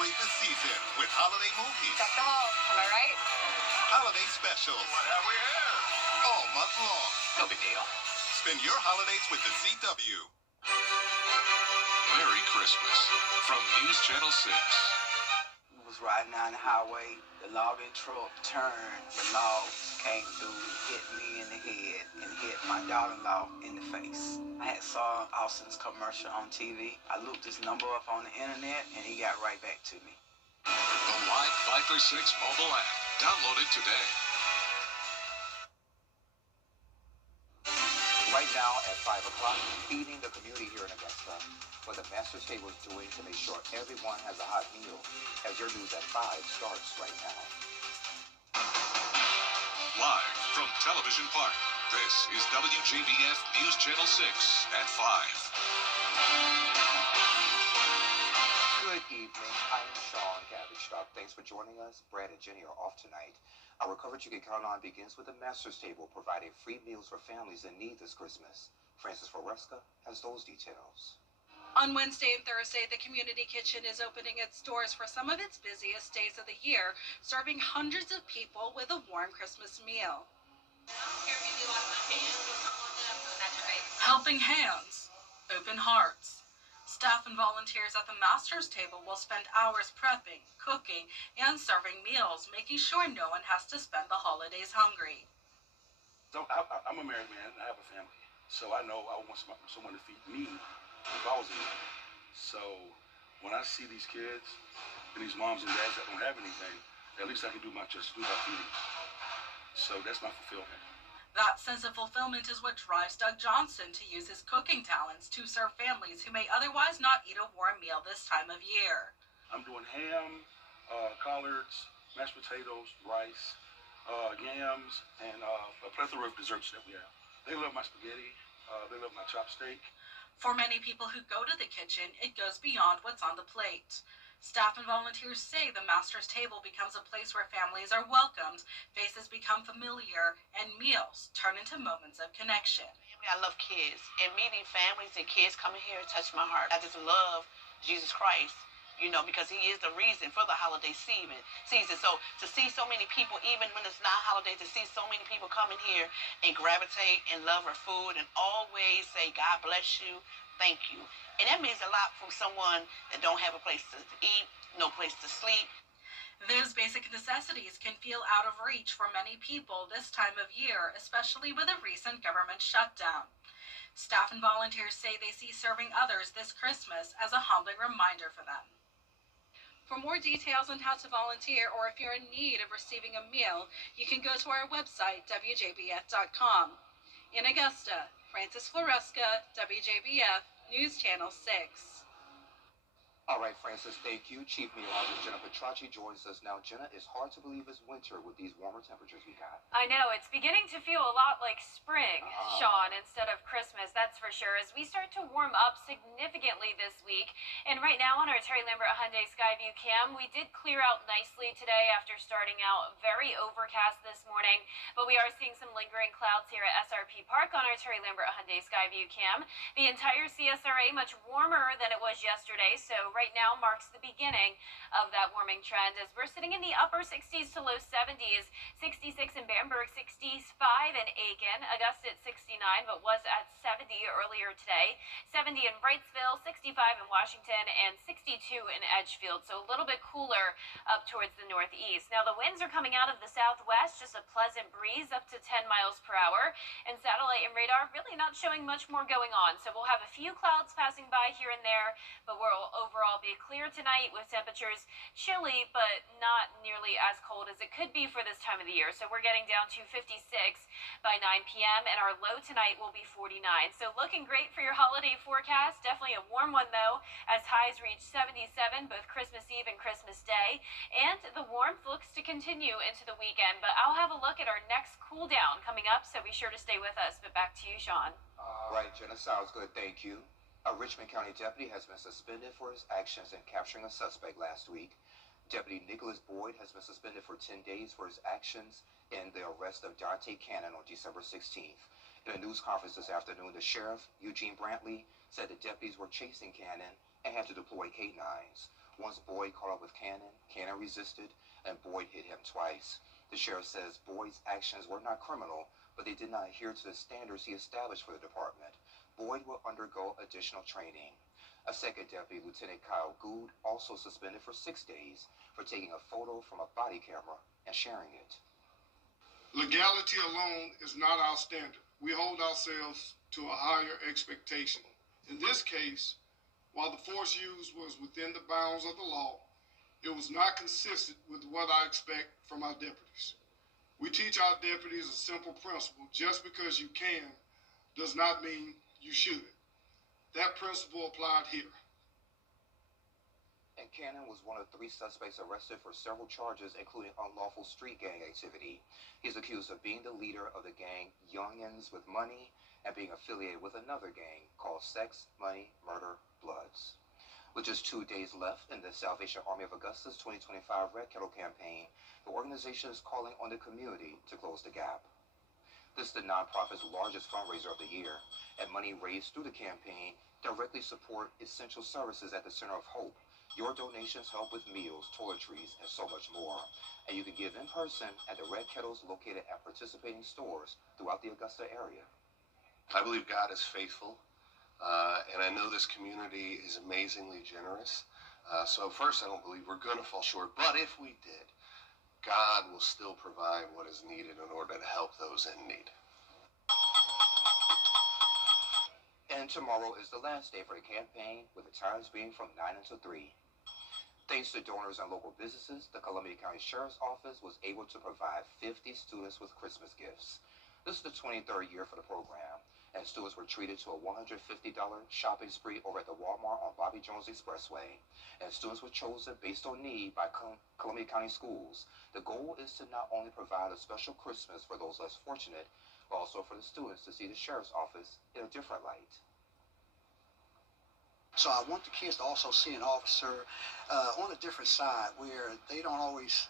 Celebrate the season with holiday movies. Deck the halls, am I right? Holiday specials. What have we here? All month long. No big deal. Spend your holidays with the CW. Merry Christmas from News Channel 6. We was riding down the highway, the logging truck turned, the logs came through, hit me in the head, and hit my daughter-in-law in the face. I had saw Austin's commercial on TV. I looked this number up on the internet, and he got right back to me. The Live 5 for 6 mobile app. Download it today. Right now at 5 o'clock, feeding the community here in Augusta, what the Master's Table is doing to make sure everyone has a hot meal, as your news at 5 starts right now. Live from Television Park, this is WJBF News Channel 6 at 5. Good evening, I'm Sean Cabbage. Thanks for joining us. Brad and Jenny are off tonight. Our coverage you can count on begins with the Master's Table, providing free meals for families in need this Christmas. Francis Foresca has those details. On Wednesday and Thursday, the Community Kitchen is opening its doors for some of its busiest days of the year, serving hundreds of people with a warm Christmas meal. Helping hands, open hearts. Staff and volunteers at the Master's Table will spend hours prepping, cooking, and serving meals, making sure no one has to spend the holidays hungry. So I'm a married man and I have a family, so I know I want someone to feed me if I was in there. So when I see these kids and these moms and dads that don't have anything, at least I can do my feeding. So that's my fulfillment. That sense of fulfillment is what drives Doug Johnson to use his cooking talents to serve families who may otherwise not eat a warm meal this time of year. I'm doing ham, collards, mashed potatoes, rice, yams, and a plethora of desserts that we have. They love my spaghetti. They love my chopped steak. For many people who go to the kitchen, it goes beyond what's on the plate. Staff and volunteers say the Master's Table becomes a place where families are welcomed, faces become familiar, and meals turn into moments of connection. I love kids, and meeting families and kids coming here touched my heart. I just love Jesus Christ, because he is the reason for the holiday season. So to see so many people, even when it's not holiday, to see so many people coming here and gravitate and love our food and always say, God bless you, thank you. And that means a lot from someone that don't have a place to eat, no place to sleep. Those basic necessities can feel out of reach for many people this time of year, especially with a recent government shutdown. Staff and volunteers say they see serving others this Christmas as a humbling reminder for them. For more details on how to volunteer or if you're in need of receiving a meal, you can go to our website, WJBF.com. In Augusta, Francis Floresca, WJBF, News Channel 6. All right, Francis, thank you. Chief Meteorologist Jenna Petracci joins us now. Jenna, it's hard to believe it's winter with these warmer temperatures we got. I know, it's beginning to feel a lot like spring, Sean, instead of Christmas, that's for sure, as we start to warm up significantly this week. And right now on our Terry Lambert Hyundai Skyview cam, we did clear out nicely today after starting out very overcast this morning, but we are seeing some lingering clouds here at SRP Park on our Terry Lambert Hyundai Skyview cam. The entire CSRA much warmer than it was yesterday, so right now marks the beginning of that warming trend as we're sitting in the upper 60s to low 70s, 66 in Bamberg, 65 in Aiken, Augusta at 69, but was at 70 earlier today, 70 in Wrightsville, 65 in Washington, and 62 in Edgefield, so a little bit cooler up towards the northeast. Now the winds are coming out of the southwest, just a pleasant breeze up to 10 miles per hour, and satellite and radar really not showing much more going on, so we'll have a few clouds passing by here and there, but we'll overall be clear tonight with temperatures chilly, but not nearly as cold as it could be for this time of the year. So we're getting down to 56 by 9 p.m. and our low tonight will be 49. So looking great for your holiday forecast. Definitely a warm one though, as highs reach 77 both Christmas Eve and Christmas Day. And the warmth looks to continue into the weekend, but I'll have a look at our next cool down coming up, so be sure to stay with us. But back to you, Sean. All right, Jenna, sounds good. Thank you. A Richmond County deputy has been suspended for his actions in capturing a suspect last week. Deputy Nicholas Boyd has been suspended for 10 days for his actions in the arrest of Dante Cannon on December 16th. In a news conference this afternoon, the sheriff, Eugene Brantley, said the deputies were chasing Cannon and had to deploy K-9s. Once Boyd caught up with Cannon, Cannon resisted, and Boyd hit him twice. The sheriff says Boyd's actions were not criminal, but they did not adhere to the standards he established for the department. Boyd will undergo additional training. A second deputy, Lieutenant Kyle Gould, also suspended for 6 days for taking a photo from a body camera and sharing it. Legality alone is not our standard. We hold ourselves to a higher expectation. In this case, while the force used was within the bounds of the law, it was not consistent with what I expect from our deputies. We teach our deputies a simple principle: just because you can does not mean you should. That principle applied here. And Cannon was one of 3 suspects arrested for several charges, including unlawful street gang activity. He's accused of being the leader of the gang Youngins with Money and being affiliated with another gang called Sex, Money, Murder, Bloods. With just 2 days left in the Salvation Army of Augusta's 2025 Red Kettle campaign, the organization is calling on the community to close the gap. This is the nonprofit's largest fundraiser of the year, and money raised through the campaign directly support essential services at the Center of Hope. Your donations help with meals, toiletries, and so much more. And you can give in person at the Red Kettles located at participating stores throughout the Augusta area. I believe God is faithful, and I know this community is amazingly generous. So first, I don't believe we're going to fall short, but if we did, God will still provide what is needed in order to help those in need. And tomorrow is the last day for the campaign, with the times being from 9 until 3. Thanks to donors and local businesses, the Columbia County Sheriff's Office was able to provide 50 students with Christmas gifts. This is the 23rd year for the program, and students were treated to a $150 shopping spree over at the Walmart on Bobby Jones Expressway. And students were chosen based on need by Columbia County Schools. The goal is to not only provide a special Christmas for those less fortunate, but also for the students to see the Sheriff's Office in a different light. So I want the kids to also see an officer on a different side, where they don't always,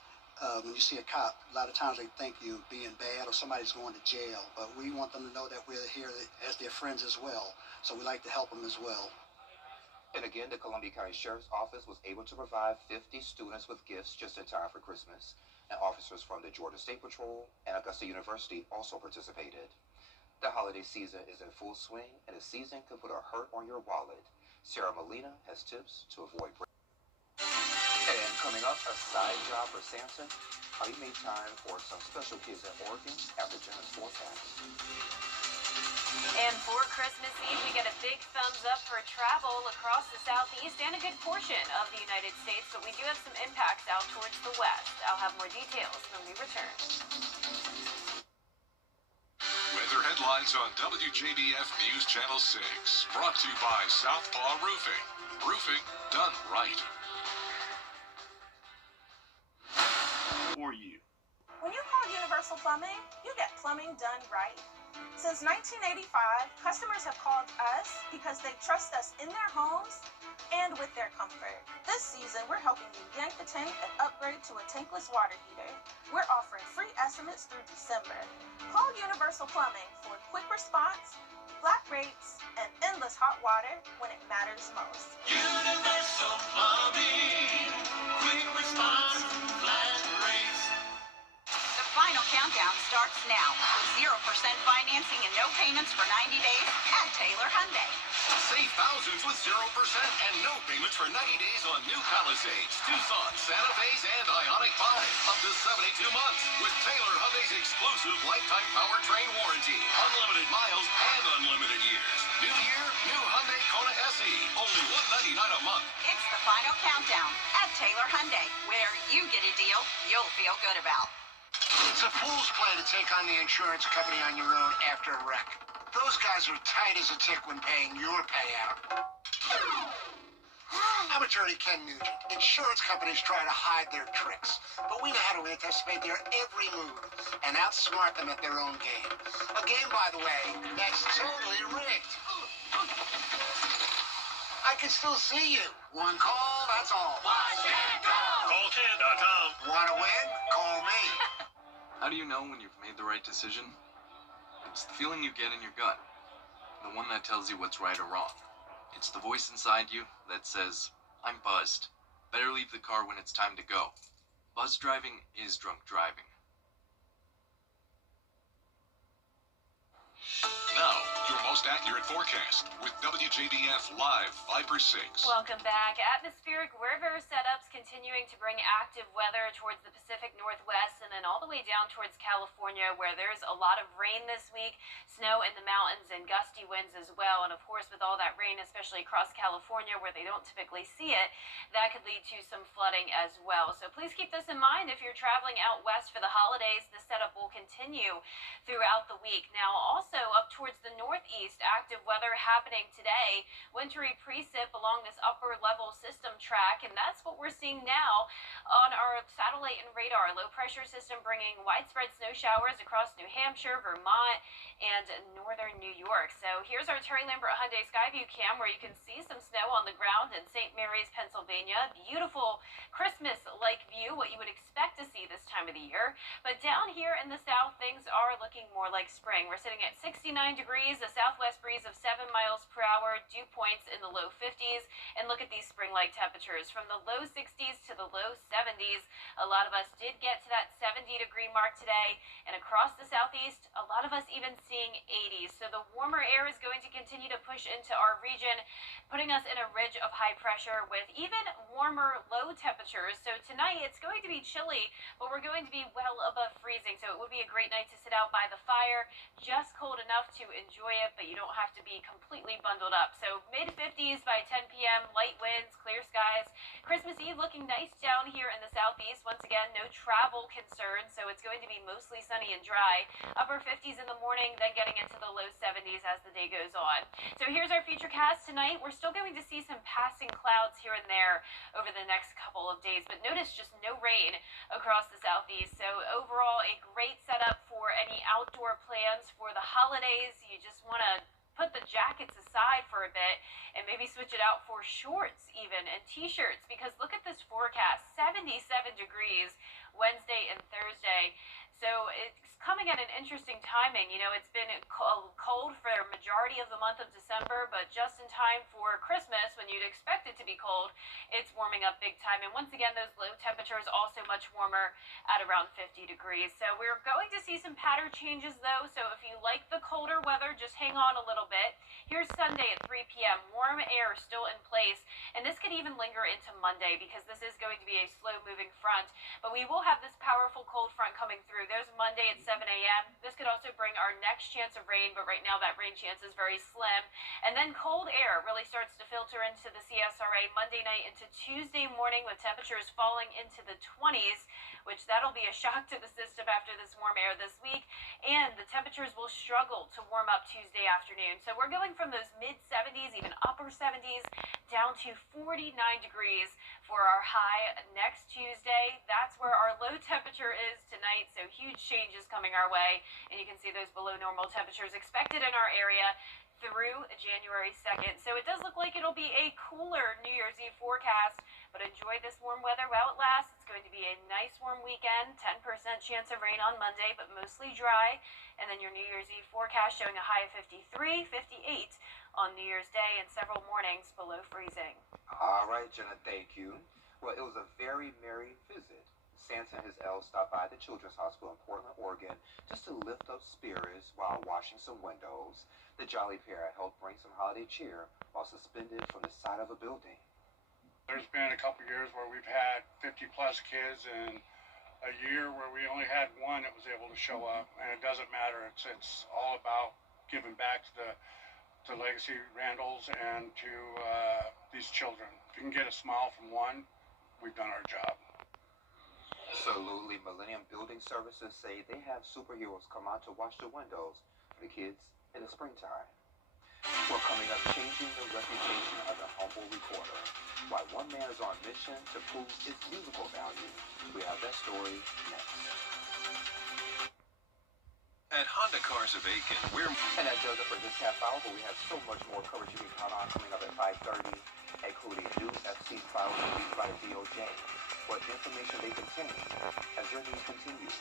when you see a cop, a lot of times they think you being bad or somebody's going to jail. But we want them to know that we're here as their friends as well. So we like to help them as well. And again, the Columbia County Sheriff's Office was able to provide 50 students with gifts just in time for Christmas. And officers from the Georgia State Patrol and Augusta University also participated. The holiday season is in full swing, and the season could put a hurt on your wallet. Sarah Molina has tips to avoid break. And coming up, a side job for Samson. How he made time for some special kids in Oregon after Jenna's forecast. And for Christmas Eve, we get a big thumbs up for travel across the southeast and a good portion of the United States, but we do have some impacts out towards the west. I'll have more details when we return. Weather headlines on WJBF News Channel 6. Brought to you by Southpaw Roofing. Roofing done right. For you. When you call Universal Plumbing, you get plumbing done right. Since 1985, customers have called us because they trust us in their homes and with their comfort. This season, we're helping you yank the tank and upgrade to a tankless water heater. We're offering free estimates through December. Call Universal Plumbing for quick response, flat rates, and endless hot water when it matters most. Universal Plumbing, quick response, flat rates. The final countdown starts now with 0% financing and no payments for 90 days at Taylor Hyundai. Save thousands with 0% and no payments for 90 days on new Palisades, Tucson, Santa Fe's, and Ioniq 5. Up to 72 months with Taylor Hyundai's exclusive lifetime powertrain warranty. Unlimited miles and unlimited years. New year, new Hyundai Kona SE. Only $199 a month. It's the final countdown at Taylor Hyundai, where you get a deal you'll feel good about. It's a fool's play to take on the insurance company on your own after a wreck. Those guys are tight as a tick when paying your payout. I'm attorney Ken Nugent. Insurance companies try to hide their tricks, but we know how to anticipate their every move and outsmart them at their own game. A game, by the way, that's totally rigged. I can still see you. One call, that's all. Watch it go! CallKen.com. Want to win? Call me. How do you know when you've made the right decision? It's the feeling you get in your gut, the one that tells you what's right or wrong. It's the voice inside you that says, I'm buzzed. Better leave the car when it's time to go. Buzz driving is drunk driving. Now, your most accurate forecast with WJBF Live 5/6. Welcome back. Atmospheric river setups continuing to bring active weather towards the Pacific Northwest and then all the way down towards California, where there's a lot of rain this week, snow in the mountains and gusty winds as well. And of course, with all that rain, especially across California where they don't typically see it, that could lead to some flooding as well. So please keep this in mind if you're traveling out west for the holidays. The setup will continue throughout the week. Now, also up towards the northeast, active weather happening today. Wintry precip along this upper level system track, and that's what we're seeing now on our satellite and radar. Low pressure system bringing widespread snow showers across New Hampshire, Vermont, and northern New York. So here's our Terry Lambert Hyundai Skyview cam where you can see some snow on the ground in St. Mary's, Pennsylvania. Beautiful Christmas-like view, what you would expect to see this time of the year. But down here in the south, things are looking more like spring. We're sitting at 69 degrees, a southwest breeze of 7 miles per hour, dew points in the low 50s, and look at these spring-like temperatures from the low 60s to the low 70s. A lot of us did get to that 70-degree mark today, and across the southeast, a lot of us even seeing 80s. So the warmer air is going to continue to push into our region, putting us in a ridge of high pressure with even warmer low temperatures. So tonight it's going to be chilly, but we're going to be well above freezing. So it would be a great night to sit out by the fire, just cold enough to enjoy it, but you don't have to be completely bundled up. So mid-50s by 10 p.m., light winds, clear skies. Christmas Eve looking nice down here in the southeast. Once again, no travel concerns, so it's going to be mostly sunny and dry. Upper 50s in the morning, then getting into the low 70s as the day goes on. So here's our futurecast tonight. We're still going to see some passing clouds here and there over the next couple of days, but notice just no rain across the southeast. So overall, a great setup for any outdoor plans for the holidays. You just want to put the jackets aside for a bit and maybe switch it out for shorts even and t-shirts, because look at this forecast, 77 degrees Wednesday and Thursday. So it's coming at an interesting timing. You know, it's been cold for a majority of the month of December, but just in time for Christmas, when you'd expect it to be cold, it's warming up big time. And once again, those low temperatures also much warmer at around 50 degrees. So we're going to see some pattern changes though. So if you like the colder weather, just hang on a little bit. Here's Sunday at 3 p.m. Warm air still in place, and this could even linger into Monday because this is going to be a slow moving front. But we will have this powerful cold front coming through. There's Monday at 7 a.m. This could also bring our next chance of rain, but right now that rain chance is very slim. And then cold air really starts to filter into the CSRA Monday night into Tuesday morning with temperatures falling into the 20s, which that'll be a shock to the system after this warm air this week. And the temperatures will struggle to warm up Tuesday afternoon. So we're going from those mid-70s, even upper 70s, down to 49 degrees for our high next Tuesday. That's where our low temperature is tonight, so huge changes coming our way, and you can see those below normal temperatures expected in our area through January 2nd. So it does look like it'll be a cooler New Year's Eve forecast, but enjoy this warm weather while it lasts. It's going to be a nice warm weekend, 10% chance of rain on Monday, but mostly dry, and then your New Year's Eve forecast showing a high of 53, 58 on New Year's Day, and several mornings below freezing. All right, Jenna, thank you. Well, it was a very merry visit. Santa and his elves stopped by the Children's Hospital in Portland, Oregon, just to lift up spirits while washing some windows. The jolly pair helped bring some holiday cheer while suspended from the side of a building. There's been a couple years where we've had 50-plus kids, and a year where we only had one that was able to show up. And it doesn't matter. It's all about giving back to Legacy Randalls and to these children. If you can get a smile from one, we've done our job. Absolutely. Millennium Building Services say they have superheroes come out to wash the windows for the kids in the springtime. Well, coming up, changing the reputation of the humble recorder. Why one man is on mission to prove its musical value. We have that story next. At Honda Cars of Aiken, we're... And that does it for this half hour, but we have so much more coverage you can count on coming up at 5:30, including new FC files released by the DOJ. What information they contain as your news continues.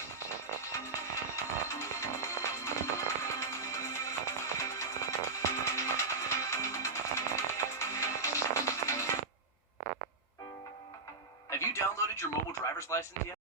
Have you downloaded your mobile driver's license yet?